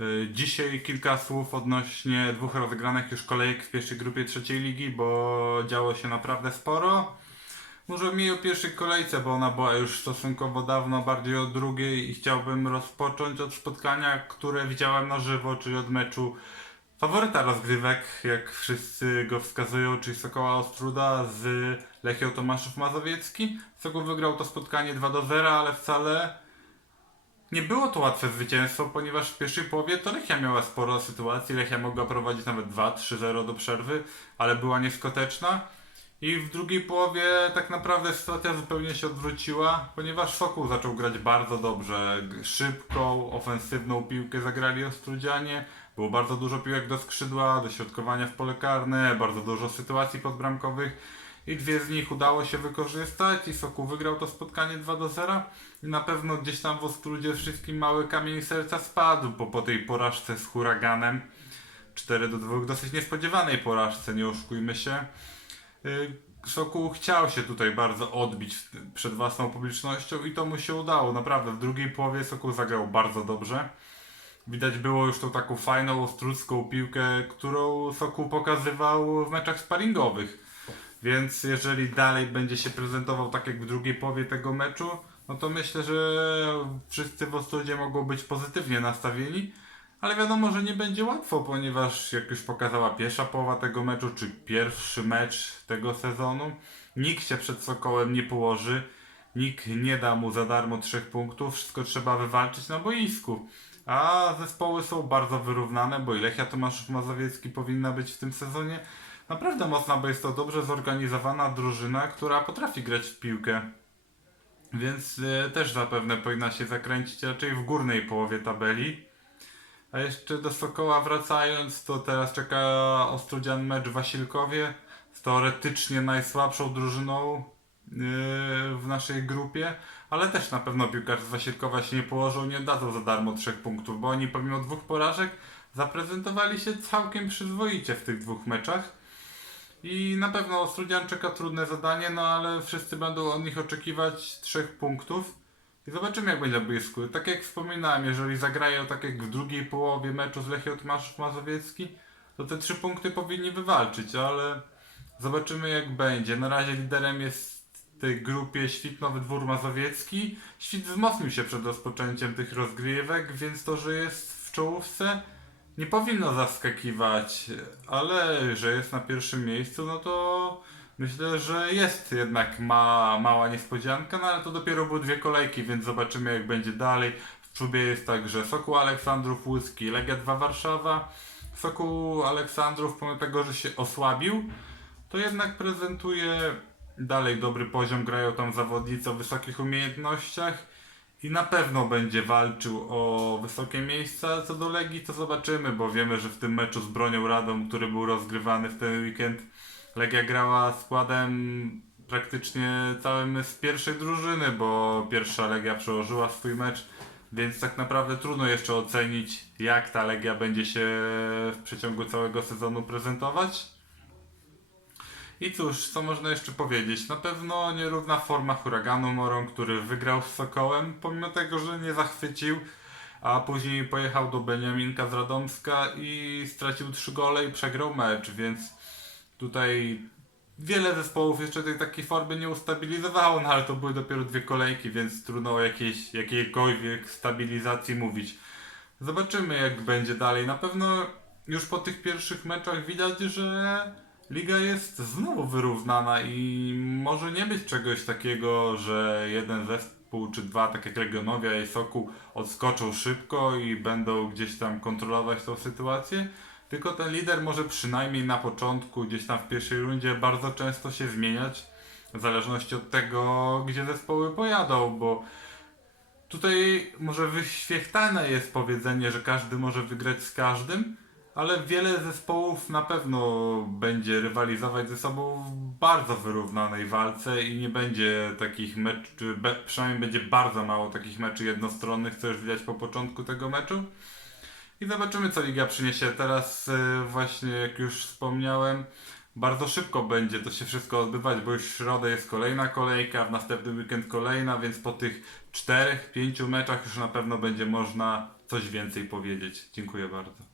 Y, Dzisiaj kilka słów odnośnie dwóch rozegranych już kolejek w pierwszej grupie trzeciej ligi, bo działo się naprawdę sporo. Może mi o pierwszej kolejce, bo ona była już stosunkowo dawno, bardziej o drugiej i chciałbym rozpocząć od spotkania, które widziałem na żywo, czyli od meczu faworyta rozgrywek, jak wszyscy go wskazują, czyli Sokoła Ostruda z Lechią Tomaszów Mazowiecki. Sokół wygrał to spotkanie 2 do 0, ale wcale nie było to łatwe zwycięstwo, ponieważ w pierwszej połowie to Lechia miała sporo sytuacji. Lechia mogła prowadzić nawet 2-3-0 do przerwy, ale była nieskuteczna. I w drugiej połowie tak naprawdę sytuacja zupełnie się odwróciła, ponieważ Sokół zaczął grać bardzo dobrze. Szybką, ofensywną piłkę zagrali Ostrudzianie. Było bardzo dużo piłek do skrzydła, do środkowania w pole karne, bardzo dużo sytuacji podbramkowych. I dwie z nich udało się wykorzystać i Sokół wygrał to spotkanie 2 do 0. I na pewno gdzieś tam w Ostrudzie wszystkim mały kamień serca spadł po, po tej porażce z huraganem. 4 do 2 dosyć niespodziewanej porażce, nie oszukujmy się. Y, Sokół chciał się tutaj bardzo odbić przed własną publicznością i to mu się udało. Naprawdę w drugiej połowie Sokół zagrał bardzo dobrze. Widać było już tą taką fajną, ostrudzką piłkę, którą Sokół pokazywał w meczach sparingowych. Więc jeżeli dalej będzie się prezentował tak jak w drugiej połowie tego meczu, no to myślę, że wszyscy w Ostrudzie mogą być pozytywnie nastawieni. Ale wiadomo, że nie będzie łatwo, ponieważ jak już pokazała pierwsza połowa tego meczu, czy pierwszy mecz tego sezonu, nikt się przed Sokołem nie położy, nikt nie da mu za darmo trzech punktów, wszystko trzeba wywalczyć na boisku. A zespoły są bardzo wyrównane, bo i Lechia Tomaszów Mazowiecki powinna być w tym sezonie naprawdę mocna, bo jest to dobrze zorganizowana drużyna, która potrafi grać w piłkę. Więc e, też zapewne powinna się zakręcić raczej w górnej połowie tabeli. A jeszcze do Sokoła wracając, to teraz czeka Ostrudzian mecz w Wasilkowie z teoretycznie najsłabszą drużyną yy, w naszej grupie, ale też na pewno piłkarz z Wasilkowa się nie położą, nie dadzą za darmo trzech punktów, bo oni pomimo dwóch porażek zaprezentowali się całkiem przyzwoicie w tych dwóch meczach. I na pewno Ostrudzian czeka trudne zadanie, no ale wszyscy będą od nich oczekiwać trzech punktów. I zobaczymy jak będzie blisku. Tak jak wspominałem, jeżeli zagrają tak jak w drugiej połowie meczu z Lechią Tomaszów Mazowiecki, to te trzy punkty powinni wywalczyć, ale zobaczymy jak będzie. Na razie liderem jest w tej grupie Świt Nowy Dwór Mazowiecki. Świt wzmocnił się przed rozpoczęciem tych rozgrywek, więc to, że jest w czołówce nie powinno zaskakiwać, ale że jest na pierwszym miejscu, no to myślę, że jest jednak ma, mała niespodzianka, no ale to dopiero były dwie kolejki, więc zobaczymy jak będzie dalej. W klubie jest także Sokół Aleksandrów Łódzki, Legia 2 Warszawa. Sokół Aleksandrów, pomimo tego, że się osłabił, to jednak prezentuje dalej dobry poziom, grają tam zawodnicy o wysokich umiejętnościach i na pewno będzie walczył o wysokie miejsca. Co do Legii to zobaczymy, bo wiemy, że w tym meczu z Bronią Radą, który był rozgrywany w ten weekend, Legia grała składem praktycznie całym z pierwszej drużyny, bo pierwsza Legia przełożyła swój mecz, więc tak naprawdę trudno jeszcze ocenić, jak ta Legia będzie się w przeciągu całego sezonu prezentować. I cóż, co można jeszcze powiedzieć? Na pewno nierówna forma huraganu Morą, który wygrał z Sokołem, pomimo tego, że nie zachwycił, a później pojechał do Beniaminka z Radomska i stracił trzy gole i przegrał mecz, więc tutaj wiele zespołów jeszcze tej takiej formy nie ustabilizowało, no ale to były dopiero dwie kolejki, więc trudno o jakiejś, jakiejkolwiek stabilizacji mówić. Zobaczymy jak będzie dalej. Na pewno już po tych pierwszych meczach widać, że liga jest znowu wyrównana i może nie być czegoś takiego, że jeden zespół czy dwa, tak jak Legionowia i Sokół, odskoczą szybko i będą gdzieś tam kontrolować tą sytuację. Tylko ten lider może przynajmniej na początku, gdzieś tam w pierwszej rundzie, bardzo często się zmieniać. W zależności od tego, gdzie zespoły pojadą, bo Tutaj może wyświechtane jest powiedzenie, że każdy może wygrać z każdym, ale wiele zespołów na pewno będzie rywalizować ze sobą w bardzo wyrównanej walce i nie będzie takich meczy, be, przynajmniej będzie bardzo mało takich meczy jednostronnych, co już widać po początku tego meczu. I zobaczymy, co Liga przyniesie. Teraz e, właśnie, jak już wspomniałem, bardzo szybko będzie to się wszystko odbywać, bo już w środę jest kolejna kolejka, w następny weekend kolejna, więc po tych czterech, pięciu meczach już na pewno będzie można coś więcej powiedzieć. Dziękuję bardzo.